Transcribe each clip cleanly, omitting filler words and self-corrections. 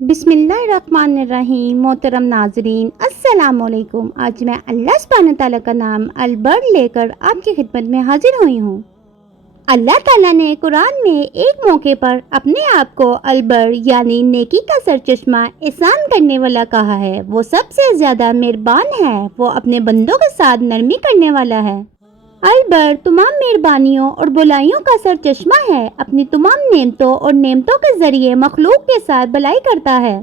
بسم اللہ الرحمن الرحیم۔ محترم ناظرین السلام علیکم۔ آج میں اللہ سبحانہ تعالیٰ کا نام البر لے کر آپ کی خدمت میں حاضر ہوئی ہوں۔ اللہ تعالیٰ نے قرآن میں ایک موقع پر اپنے آپ کو البر یعنی نیکی کا سرچشمہ احسان کرنے والا کہا ہے۔ وہ سب سے زیادہ مہربان ہے، وہ اپنے بندوں کے ساتھ نرمی کرنے والا ہے۔ البر تمام مہربانیوں اور بلائیوں کا سرچشمہ ہے، اپنی تمام نعمتوں اور نعمتوں کے ذریعے مخلوق کے ساتھ بھلائی کرتا ہے۔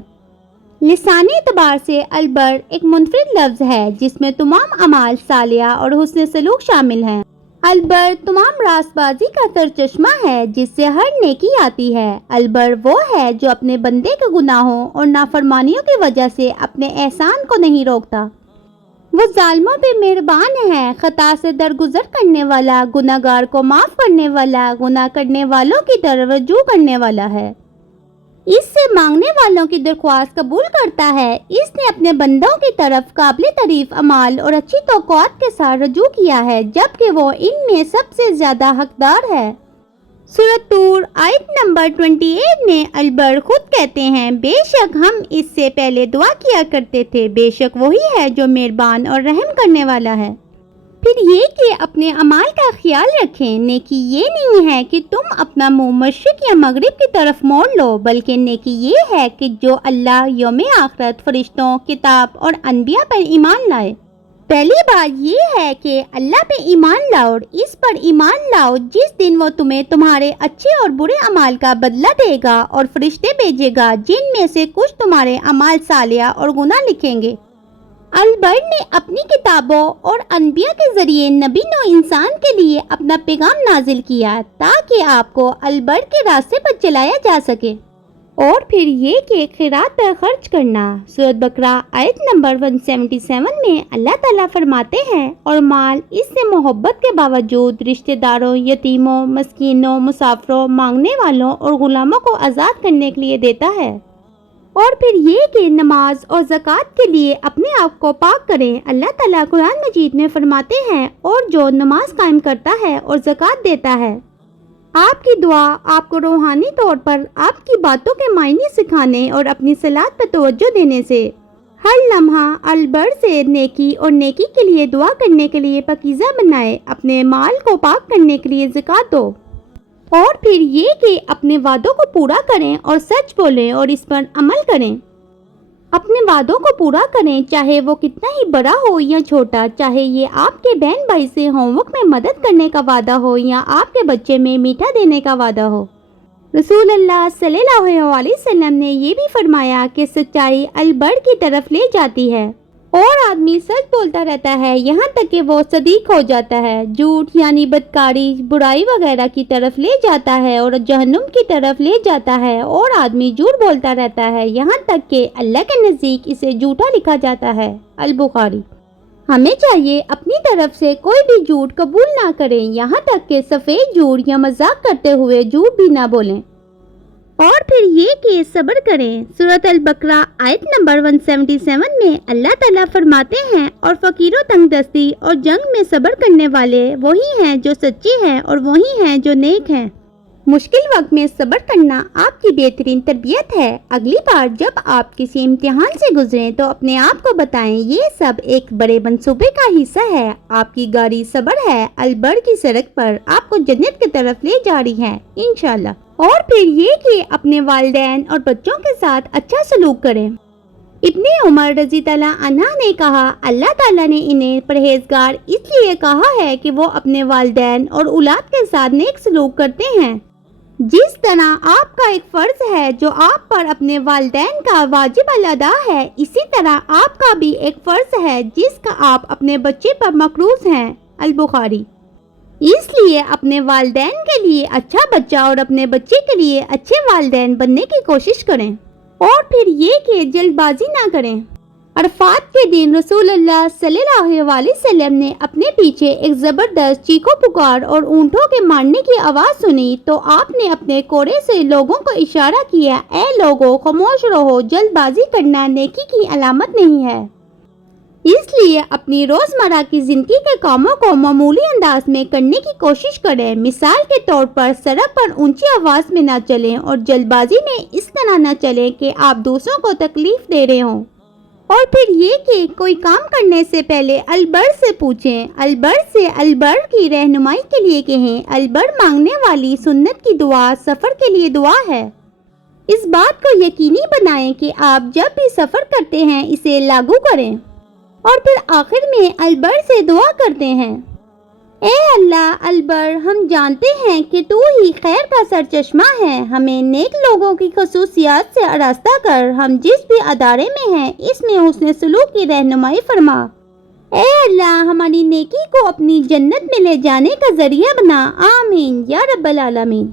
لسانی اعتبار سے البر ایک منفرد لفظ ہے جس میں تمام اعمال صالحہ اور حسن سلوک شامل ہیں۔ البر تمام راست بازی کا سرچشمہ ہے جس سے ہر نیکی آتی ہے۔ البر وہ ہے جو اپنے بندے کے گناہوں اور نافرمانیوں کی وجہ سے اپنے احسان کو نہیں روکتا۔ وہ ظالموں پہ مہربان ہے، خطا سے درگزر کرنے والا، گناہگار کو معاف کرنے والا، گناہ کرنے والوں کی طرف رجوع کرنے والا ہے۔ اس سے مانگنے والوں کی درخواست قبول کرتا ہے۔ اس نے اپنے بندوں کی طرف قابل تعریف اعمال اور اچھی توقعات کے ساتھ رجوع کیا ہے، جبکہ وہ ان میں سب سے زیادہ حقدار ہے۔ سورۃ طور آیت نمبر 28 میں البر خود کہتے ہیں، بے شک ہم اس سے پہلے دعا کیا کرتے تھے، بے شک وہی ہے جو مہربان اور رحم کرنے والا ہے۔ پھر یہ کہ اپنے اعمال کا خیال رکھیں۔ نیکی یہ نہیں ہے کہ تم اپنا منہ مشرق یا مغرب کی طرف موڑ لو، بلکہ نیکی یہ ہے کہ جو اللہ، یوم آخرت، فرشتوں، کتاب اور انبیاء پر ایمان لائے۔ پہلی بات یہ ہے کہ اللہ پہ ایمان لاؤ اور اس پر ایمان لاؤ جس دن وہ تمہیں تمہارے اچھے اور برے اعمال کا بدلہ دے گا اور فرشتے بھیجے گا جن میں سے کچھ تمہارے اعمال صالحہ اور گناہ لکھیں گے۔ البر نے اپنی کتابوں اور انبیاء کے ذریعے نبی نو انسان کے لیے اپنا پیغام نازل کیا تاکہ آپ کو البر کے راستے پر چلایا جا سکے۔ اور پھر یہ کہ خیرات پر خرچ کرنا۔ سورۃ بقرہ آیت نمبر 177 میں اللہ تعالیٰ فرماتے ہیں، اور مال اس سے محبت کے باوجود رشتہ داروں، یتیموں، مسکینوں، مسافروں، مانگنے والوں اور غلاموں کو آزاد کرنے کے لیے دیتا ہے۔ اور پھر یہ کہ نماز اور زکوٰۃ کے لیے اپنے آپ کو پاک کریں۔ اللہ تعالیٰ قرآن مجید میں فرماتے ہیں، اور جو نماز قائم کرتا ہے اور زکوٰۃ دیتا ہے، آپ کی دعا آپ کو روحانی طور پر آپ کی باتوں کے معنی سکھانے اور اپنی صلاۃ پر توجہ دینے سے ہر لمحہ البر سے نیکی اور نیکی کے لیے دعا کرنے کے لیے پاکیزہ بنائے۔ اپنے مال کو پاک کرنے کے لیے زکوٰۃ دو، اور پھر یہ کہ اپنے وعدوں کو پورا کریں اور سچ بولیں اور اس پر عمل کریں۔ اپنے وعدوں کو پورا کریں، چاہے وہ کتنا ہی بڑا ہو یا چھوٹا، چاہے یہ آپ کے بہن بھائی سے ہوم ورک میں مدد کرنے کا وعدہ ہو یا آپ کے بچے میں میٹھا دینے کا وعدہ ہو۔ رسول اللہ صلی اللہ علیہ وسلم نے یہ بھی فرمایا کہ سچائی البر کی طرف لے جاتی ہے، اور آدمی سچ بولتا رہتا ہے یہاں تک کہ وہ صدیق ہو جاتا ہے۔ جھوٹ یعنی بدکاری، برائی وغیرہ کی طرف لے جاتا ہے اور جہنم کی طرف لے جاتا ہے، اور آدمی جھوٹ بولتا رہتا ہے یہاں تک کہ اللہ کے نزدیک اسے جھوٹا لکھا جاتا ہے۔ البخاری۔ ہمیں چاہیے اپنی طرف سے کوئی بھی جھوٹ قبول نہ کریں، یہاں تک کہ سفید جھوٹ یا مذاق کرتے ہوئے جھوٹ بھی نہ بولیں۔ اور پھر یہ کہ صبر کریں۔ سورۃ البقرہ آیت نمبر 177 میں اللہ تعالیٰ فرماتے ہیں، اور فقیر و تنگ دستی اور جنگ میں صبر کرنے والے وہی ہیں جو سچے ہیں اور وہی ہیں جو نیک ہیں۔ مشکل وقت میں صبر کرنا آپ کی بہترین تربیت ہے۔ اگلی بار جب آپ کسی امتحان سے گزریں تو اپنے آپ کو بتائیں، یہ سب ایک بڑے منصوبے کا حصہ ہے۔ آپ کی گاڑی صبر ہے، البر کی سڑک پر آپ کو جنت کی طرف لے جا رہی ہے انشاءاللہ۔ اور پھر یہ کہ اپنے والدین اور بچوں کے ساتھ اچھا سلوک کریں۔ ابن عمر رضی اللہ عنہ نے کہا، اللہ تعالیٰ نے انہیں پرہیزگار اس لیے کہا ہے کہ وہ اپنے والدین اور اولاد کے ساتھ نیک سلوک کرتے ہیں۔ جس طرح آپ کا ایک فرض ہے جو آپ پر اپنے والدین کا واجب الادا ہے، اسی طرح آپ کا بھی ایک فرض ہے جس کا آپ اپنے بچے پر مقروض ہیں۔ البخاری۔ اس لیے اپنے والدین کے لیے اچھا بچہ اور اپنے بچے کے لیے اچھے والدین بننے کی کوشش کریں۔ اور پھر یہ کہ جلد بازی نہ کریں۔ عرفات کے دن رسول اللہ صلی اللہ علیہ وسلم نے اپنے پیچھے ایک زبردست چیخو پکار اور اونٹوں کے مارنے کی آواز سنی تو آپ نے اپنے کوڑے سے لوگوں کو اشارہ کیا، اے لوگو خاموش رہو، جلد بازی کرنا نیکی کی علامت نہیں ہے۔ اس لیے اپنی روزمرہ کی زندگی کے کاموں کو معمولی انداز میں کرنے کی کوشش کریں۔ مثال کے طور پر سڑک پر اونچی آواز میں نہ چلیں اور جلد بازی میں اس طرح نہ چلیں کہ آپ دوسروں کو تکلیف دے رہے ہوں۔ اور پھر یہ کہ کوئی کام کرنے سے پہلے البر سے پوچھیں، البر سے البر کی رہنمائی کے لیے کہیں۔ البر مانگنے والی سنت کی دعا سفر کے لیے دعا ہے۔ اس بات کو یقینی بنائیں کہ آپ جب بھی سفر کرتے ہیں اسے لاگو کریں۔ اور پھر آخر میں البر سے دعا کرتے ہیں، اے اللہ البر، ہم جانتے ہیں کہ تو ہی خیر کا سرچشمہ ہے، ہمیں نیک لوگوں کی خصوصیات سے آراستہ کر، ہم جس بھی ادارے میں ہیں اس میں حسن سلوک کی رہنمائی فرما۔ اے اللہ ہماری نیکی کو اپنی جنت میں لے جانے کا ذریعہ بنا، آمین یا رب العالمین۔